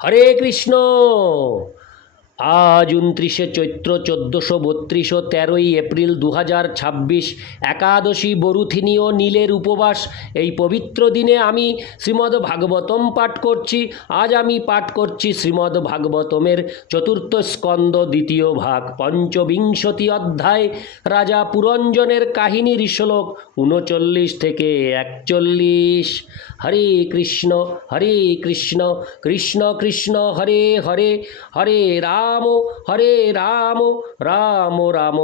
হরে কৃষ্ণ। আজ 29শে চৈত্র 1432 ও 13ই এপ্রিল 2026 একাদশী বরুথিনী ও নীলের উপবাস। এই পবিত্র দিনে আমি শ্রীমদ্ ভাগবতম পাঠ করছি। আজ আমি পাঠ করছি শ্রীমদ্ ভাগবতমের চতুর্থ স্কন্দ দ্বিতীয় ভাগ পঞ্চবিংশতি অধ্যায় রাজা পুরঞ্জনের কাহিনীর শ্লোক 39 থেকে 41। হরে কৃষ্ণ কৃষ্ণ কৃষ্ণ হরে হরে, হরে রাম রাম রাম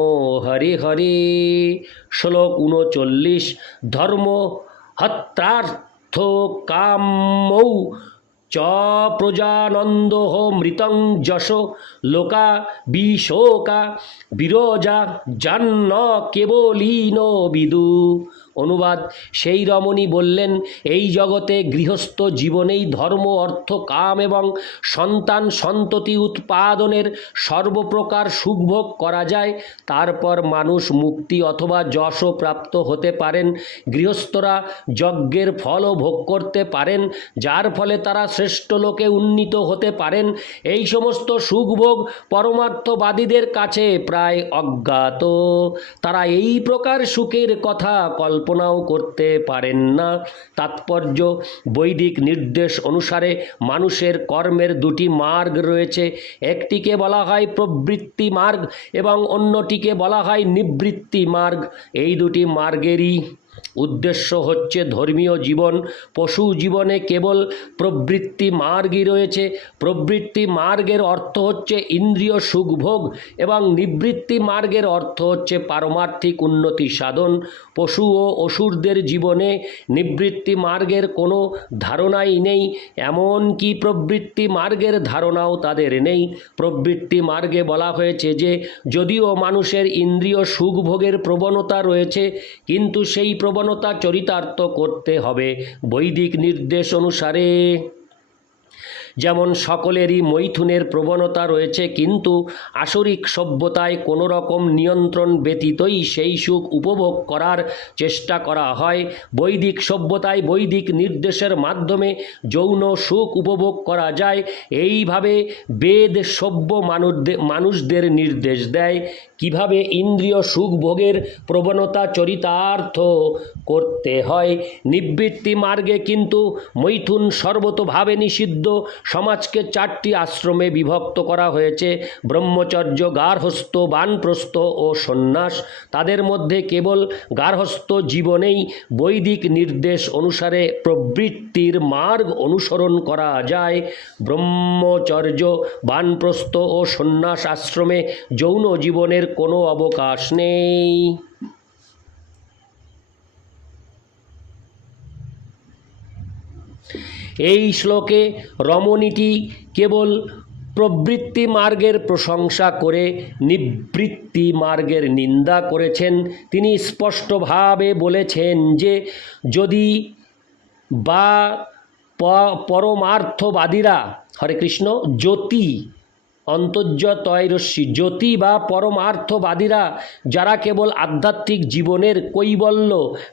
হরে হরে। শ্লোক 39। ধর্ম হত্রার্থ কামৌ চ প্রজানন্দ মৃতং যশ লোকা বিশোকা বিরজা জান্ন কেবলীন বিদু। অনুবাদ: সেই রমণী বললেন, এই জগতে গৃহস্থ জীবনেই ধর্ম, অর্থ, কাম এবং সন্তান সন্ততি উৎপাদনের সর্বপ্রকার সুখভোগ করা যায়। তারপর মানুষ মুক্তি অথবা যশও প্রাপ্ত হতে পারেন। গৃহস্থরা যজ্ঞের ফলও ভোগ করতে পারেন, যার ফলে তারা শ্রেষ্ঠ লোকে উন্নীত হতে পারেন। এই সমস্ত সুখভোগ পরমার্থবাদীদের কাছে প্রায় অজ্ঞাত। তারা এই প্রকার সুখের কথা কল্পনাও করতে পারেন না। তাৎপর্য: বৈদিক নির্দেশ অনুসারে মানুষের কর্মের দুটি মার্গ রয়েছে। একটিকে বলা হয় প্রবৃত্তি মার্গ এবং অন্যটিকে বলা হয় নিবৃত্তি মার্গ। এই দুটি মার্গেরই উদ্দেশ্য হচ্ছে ধর্মীয় জীবন। পশু জীবনে কেবল প্রবৃত্তি মার্গই রয়েছে। প্রবৃত্তি মার্গের অর্থ হচ্ছে ইন্দ্রিয় সুখভোগ এবং নিবৃত্তি মার্গের অর্থ হচ্ছে পারমার্থিক উন্নতি সাধন। পশু ও অসুরদের জীবনে নিবৃত্তি মার্গের কোনো ধারণাই নেই, এমনকি প্রবৃত্তি মার্গের ধারণাও তাদের নেই। প্রবৃত্তি মার্গে বলা হয়েছে যে যদিও মানুষের ইন্দ্রিয় সুখভোগের প্রবণতা রয়েছে, কিন্তু সেই প্রবণতা চরিতার্থ করতে হবে বৈদিক নির্দেশ অনুসারে। যেমন সকলেরই মৈথুনের প্রবণতা রয়েছে, কিন্তু আসরিক সভ্যতায় কোনো রকম নিয়ন্ত্রণ ব্যতীতই সেই সুখ উপভোগ করার চেষ্টা করা হয়। বৈদিক সভ্যতায় বৈদিক নির্দেশের মাধ্যমে যৌন সুখ উপভোগ করা যায়। এইভাবে বেদ সভ্য মানুষদের নির্দেশ দেয় কিভাবে ইন্দ্রিয় সুখ ভোগের প্রবণতা চরিতার্থ করতে হয়। নিবৃত্তি মার্গে কিন্তু মৈথুন সর্বতোভাবে নিষিদ্ধ। সমাজকে 4টি আশ্রমে বিভক্ত করা হয়েছে: ব্রহ্মচর্য, গার্হস্থ্য, বানপ্রস্থ ও সন্ন্যাস। তাদের মধ্যে কেবল গার্হস্থ্য জীবনেই বৈদিক নির্দেশ অনুসারে প্রবৃত্তির মার্গ অনুসরণ করা যায়। ব্রহ্মচর্য, বানপ্রস্থ ও সন্ন্যাস আশ্রমে যৌন জীবনের কোনো অবকাশ নেই। এই শ্লোকে রমণীটি কেবল প্রবৃত্তি মার্গের প্রশংসা করে নিবৃত্তি মার্গের নিন্দা করেছেন। তিনি স্পষ্টভাবে বলেছেন যে যদি বা পরমার্থবাদীরা, হরে কৃষ্ণ, জ্যোতি অন্তর্যতয়রশ্মি, জ্যোতি বা পরমার্থবাদীরা যারা কেবল আধ্যাত্মিক জীবনের কৈবল্য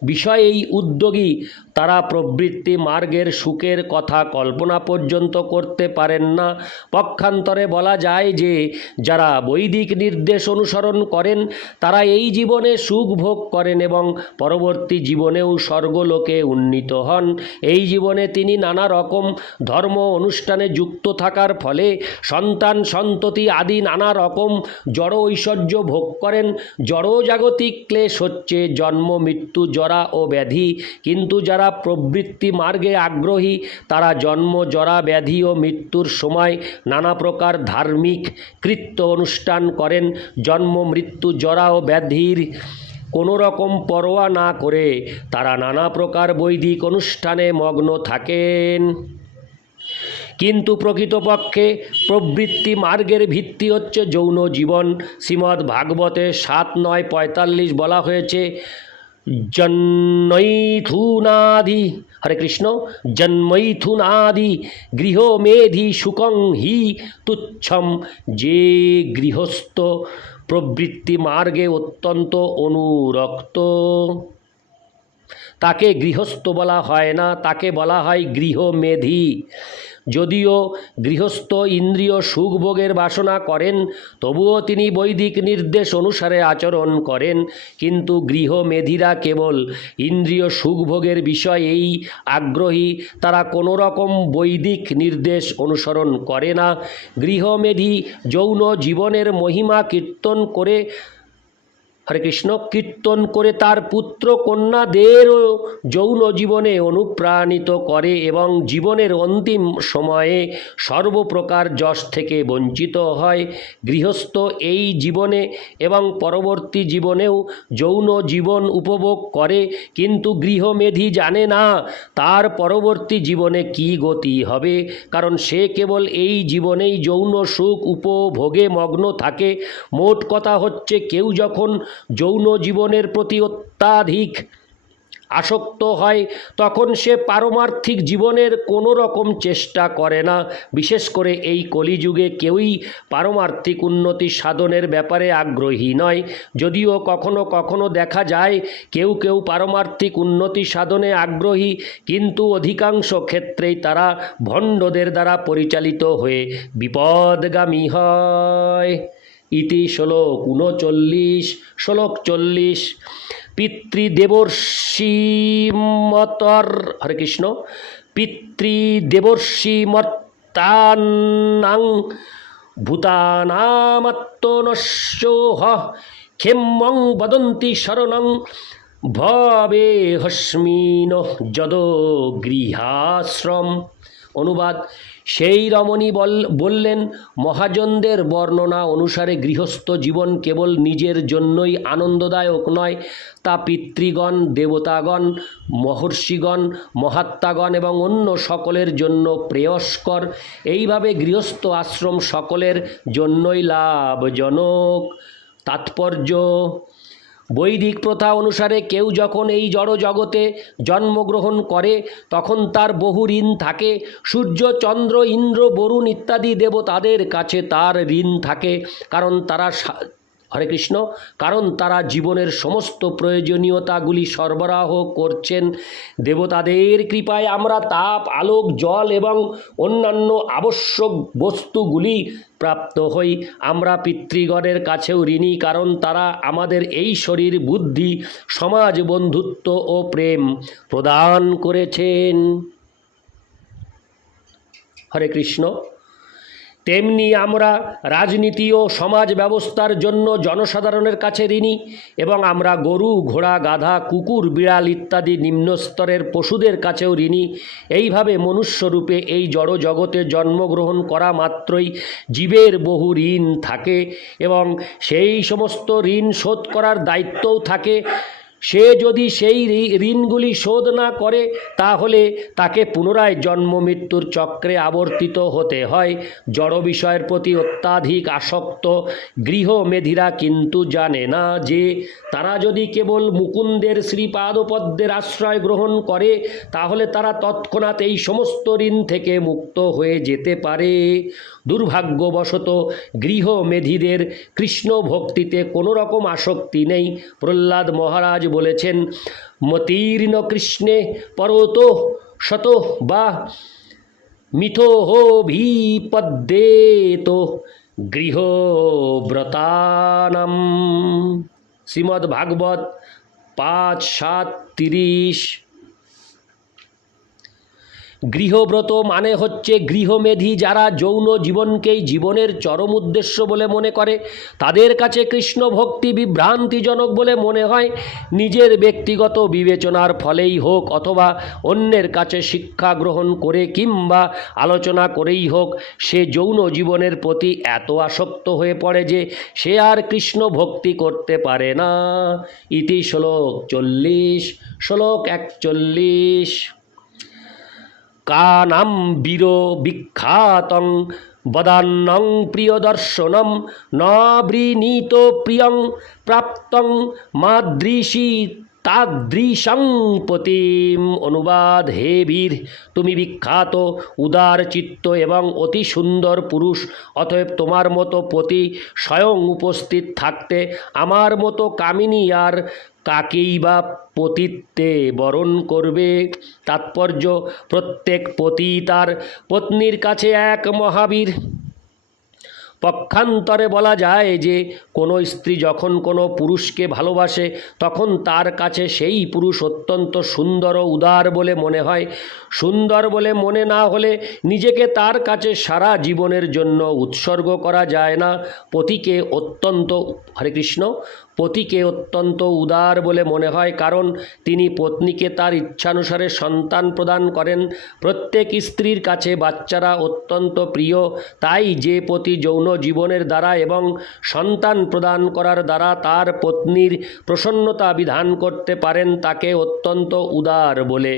বিষয়েই উদ্যোগী, তারা প্রবৃত্তি মার্গের সুখের কথা কল্পনা পর্যন্ত করতে পারেন না। পক্ষান্তরে বলা যায় যে যারা বৈদিক নির্দেশ অনুসরণ করেন তারা এই জীবনে সুখ ভোগ করেন এবং পরবর্তী জীবনেও স্বর্গলোকে উন্নীত হন। এই জীবনে তিনি নানা রকম ধর্ম অনুষ্ঠানে যুক্ত থাকার ফলে সন্তান সন্ততি আদি নানা রকম জড় ঐশ্বর্য ভোগ করেন। জড় জাগতিক ক্লেশ হচ্ছে জন্ম, মৃত্যু, জরা ও ব্যাধি। কিন্তু যারা প্রবৃত্তি মার্গে আগ্রহী তারা জন্ম, জরা, ব্যাধি ও মৃত্যুর সময় নানা প্রকার ধার্মিক কৃত্য অনুষ্ঠান করেন। জন্ম, মৃত্যু, জরা ও ব্যাধির কোনো রকম পরোয়া না করে তারা নানা প্রকার বৈদিক অনুষ্ঠানে মগ্ন থাকেন। কিন্তু প্রকৃতপক্ষে প্রবৃত্তি মার্গের ভিত্তি হচ্ছে যৌন জীবন। শ্রীমদ্ ভাগবতে 7:9-45 বলা হয়েছে, জন্মৈথুনাদি, হরে কৃষ্ণ, জন্মৈথুনাদি গৃহমেধি সুখং হি তুচ্ছম। যে গৃহস্থ প্রবৃত্তি মার্গে অত্যন্ত অনুরক্ত তাকে গৃহস্থ বলা হয় না, তাকে বলা হয় গৃহমেধি। যদিও গৃহস্থ ইন্দ্রিয় সুখভোগের বাসনা করেন, তবুও তিনি বৈদিক নির্দেশ অনুসারে আচরণ করেন। কিন্তু গৃহমেধীরা কেবল ইন্দ্রিয় সুখভোগের বিষয়েই আগ্রহী, তারা কোনো রকম বৈদিক নির্দেশ অনুসরণ করে না। গৃহমেধী যৌন জীবনের মহিমা কীর্তন করে কীর্তন করে তার পুত্র কন্যাদেরও যৌন জীবনে অনুপ্রাণিত করে এবং জীবনের অন্তিম সময়ে সর্বপ্রকার যশ থেকে বঞ্চিত হয়। গৃহস্থ এই জীবনে এবং পরবর্তী জীবনেও যৌন জীবন উপভোগ করে, কিন্তু গৃহমেধী জানে না তার পরবর্তী জীবনে কী গতি হবে, কারণ সে কেবল এই জীবনেই যৌন সুখ উপভোগে মগ্ন থাকে। মোট কথা হচ্ছে, কেউ যখন যৌন জীবনের প্রতি অত্যাধিক আসক্ত হয় তখন সে পারমার্থিক জীবনের কোনো রকম চেষ্টা করে না। বিশেষ করে এই কলিযুগে কেউই পারমার্থিক উন্নতি সাধনের ব্যাপারে আগ্রহী নয়। যদিও কখনো কখনো দেখা যায় কেউ কেউ পারমার্থিক উন্নতি সাধনে আগ্রহী, কিন্তু অধিকাংশ ক্ষেত্রেই তারা ভণ্ডদের দ্বারা পরিচালিত হয়ে বিপদগামী হয়। ইতি শ্লোক 39। শ্লোক 40। পিতৃদেবর্ষিমতর হরে কৃষ্ণ পিতৃদেবর্ষিমর্তানাং ভূতানামাত্মনস্যোহ ক্ষেমং বদন্তি শরণং ভবেহস্মিন যদো গৃহাশ্রম। অনুবাদ: সেই রমণী বললেন, মহাজনদের বর্ণনা অনুসারে গৃহস্থ জীবন কেবল নিজের জন্যই আনন্দদায়ক নয়, তা পিতৃগণ, দেবতাগণ, মহর্ষিগণ, মহাত্মাগণ এবং অন্য সকলের জন্য প্রেয়স্কর। এইভাবে গৃহস্থ আশ্রম সকলের জন্যই লাভজনক। তাৎপর্য: বৈদিক প্রথা অনুসারে কেউ যখন এই জড় জগতে জন্মগ্রহণ করে তখন তার বহু ঋণ থাকে। সূর্য, চন্দ্র, ইন্দ্র, বরুণ ইত্যাদি দেবতাদের কাছে তার ঋণ থাকে, কারণ তারা জীবনের সমস্ত প্রয়োজনীয়তাগুলি সরবরাহ করছেন। দেবতাদের কৃপায় আমরা তাপ, আলোক, জল এবং অন্যান্য আবশ্যক বস্তুগুলি প্রাপ্ত হই। আমরা পিতৃগণের কাছেও ঋণী, কারণ তারা আমাদের এই শরীর, বুদ্ধি, সমাজ, বন্ধুত্ব ও প্রেম প্রদান করেছেন। হরে কৃষ্ণ। তেমনি আমরা রাজনীতি ও সমাজ ব্যবস্থার জন্য জনসাধারণের কাছে ঋণী, এবং আমরা গরু, ঘোড়া, গাধা, কুকুর, বিড়াল ইত্যাদি নিম্নস্তরের পশুদের কাছেও ঋণী। এইভাবে মনুষ্যরূপে এই জড় জগতে জন্মগ্রহণ করা মাত্রই জীবের বহু ঋণ থাকে এবং সেই সমস্ত ঋণ শোধ করার দায়িত্বও থাকে। সে যদি সেই ঋণগুলি শোধ না করে তাহলে তাকে পুনরায় জন্ম মৃত্যুর চক্রে আবর্তিত হতে হয়। জড় বিষয়ের প্রতি অত্যাধিক আসক্ত গৃহমেধীরা কিন্তু জানে না যে তারা যদি কেবল মুকুন্দের শ্রীপাদপদ্মের আশ্রয় গ্রহণ করে তাহলে তারা তৎক্ষণাৎ এই সমস্ত ঋণ থেকে মুক্ত হয়ে যেতে পারে। দুর্ভাগ্যবশত গৃহমেধীদের কৃষ্ণ ভক্তিতে কোনো রকম আসক্তি নেই। প্রহ্লাদ মহারাজ বলেছেন, মতীর্ণ কৃষ্ণে পরত শত বা মিথো ভিপদ্যেত গৃহব্রতানাম। শ্রীমদ্ ভাগবত 5:7-30। গৃহব্রত মানে হচ্ছে গৃহমেধী যারা যৌন জীবনকেই জীবনের চরম উদ্দেশ্য বলে মনে করে। তাদের কাছে কৃষ্ণ ভক্তি বিভ্রান্তিজনক বলে মনে হয়। নিজের ব্যক্তিগত বিবেচনার ফলেই হোক অথবা অন্যের কাছে শিক্ষা গ্রহণ করে কিংবা আলোচনা করেই হোক, সে যৌন জীবনের প্রতি এত আসক্ত হয়ে পড়ে যে সে আর কৃষ্ণ ভক্তি করতে পারে না। ইতি শ্লোক 40। শ্লোক 41। কানাম বীর বিখ্যাতং বদান্নং প্রিয়দর্শনম ন বৃণীত প্রিয়ং প্রাপ্তং মাদৃশী তাদৃশং পতিম। অনুবাদ: হে বীর, তুমি বিখ্যাত, উদার চিত্ত এবং অতি সুন্দর পুরুষ, অতএব তোমার মতো পতি স্বয়ং উপস্থিত থাকতে আমার মতো কামিনী আর কাকেই বা পতিত্বে বরণ করবে। তাৎপর্য: প্রত্যেক পতি তার পত্নীর কাছে এক মহাবীর। পক্ষান্তরে বলা যায় যে কোনো স্ত্রী যখন কোনো পুরুষকে ভালোবাসে তখন তার কাছে সেই পুরুষ অত্যন্ত সুন্দর ও উদার বলে মনে হয়। সুন্দর বলে মনে না হলে নিজেকে তার কাছে সারা জীবনের জন্য উৎসর্গ করা যায় না। পতিকে অত্যন্ত পতিকে অত্যন্ত উদার বলে মনে হয়, কারণ তিনি পত্নীকে তার ইচ্ছানুসারে সন্তান প্রদান করেন। প্রত্যেক স্ত্রীর কাছে বাচ্চারা অত্যন্ত প্রিয়, তাই যে পতি যৌন জীবনের দ্বারা এবং সন্তান প্রদান করার দ্বারা তার পত্নীর প্রসন্নতা বিধান করতে পারেন তাকে অত্যন্ত উদার বলে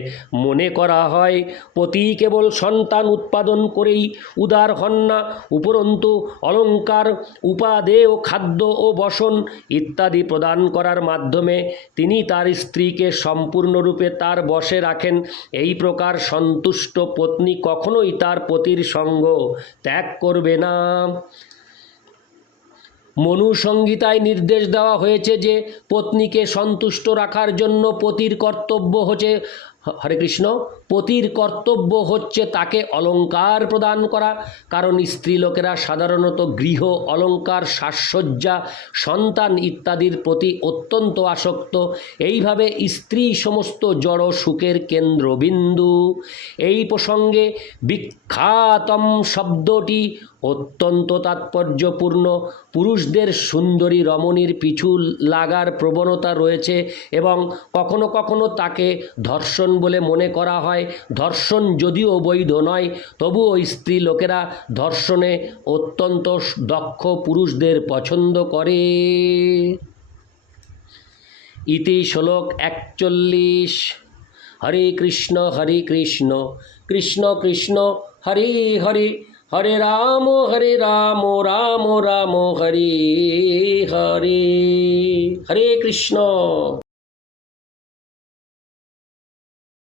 মনে করা হয়। পতি কেবল সন্তান উৎপাদন করেই উদার হন না, উপরন্তু অলঙ্কার, উপাদেয়, খাদ্য ও বসন ইত্যাদি প্রদান করার মাধ্যমে তিনি তার স্ত্রীকে সম্পূর্ণরূপে তার বশে রাখেন। এই প্রকার সন্তুষ্ট পত্নী কখনোই তার পতির সঙ্গ ত্যাগ করবে না। মনু সংহিতায় নির্দেশ দেওয়া হয়েছে যে পত্নীকে সন্তুষ্ট রাখার জন্য পতির কর্তব্য হচ্ছে তাকে অলঙ্কার প্রদান করা, কারণ স্ত্রীলোকেরা সাধারণত গৃহ, অলঙ্কার, সাজসজ্জা, সন্তান ইত্যাদির প্রতি অত্যন্ত আসক্ত। এইভাবে স্ত্রী সমস্ত জড় সুখের কেন্দ্রবিন্দু। এই প্রসঙ্গে বিখ্যাতম শব্দটি অত্যন্ত তাৎপর্যপূর্ণ। পুরুষদের সুন্দরী রমণীর পিছু লাগার প্রবণতা রয়েছে এবং কখনো কখনো তাকে ধর্ষণ বলে মনে করা হয়। ধর্ষণ যদিও বৈধ নয়, তবুও স্ত্রী লোকেরা ধর্ষণে অত্যন্ত দক্ষ পুরুষদের পছন্দ করে। ইতি শ্লোক 41। হরে কৃষ্ণ কৃষ্ণ কৃষ্ণ হরে হরে, হরে রাম রাম রাম হরে হরে। হরে কৃষ্ণ।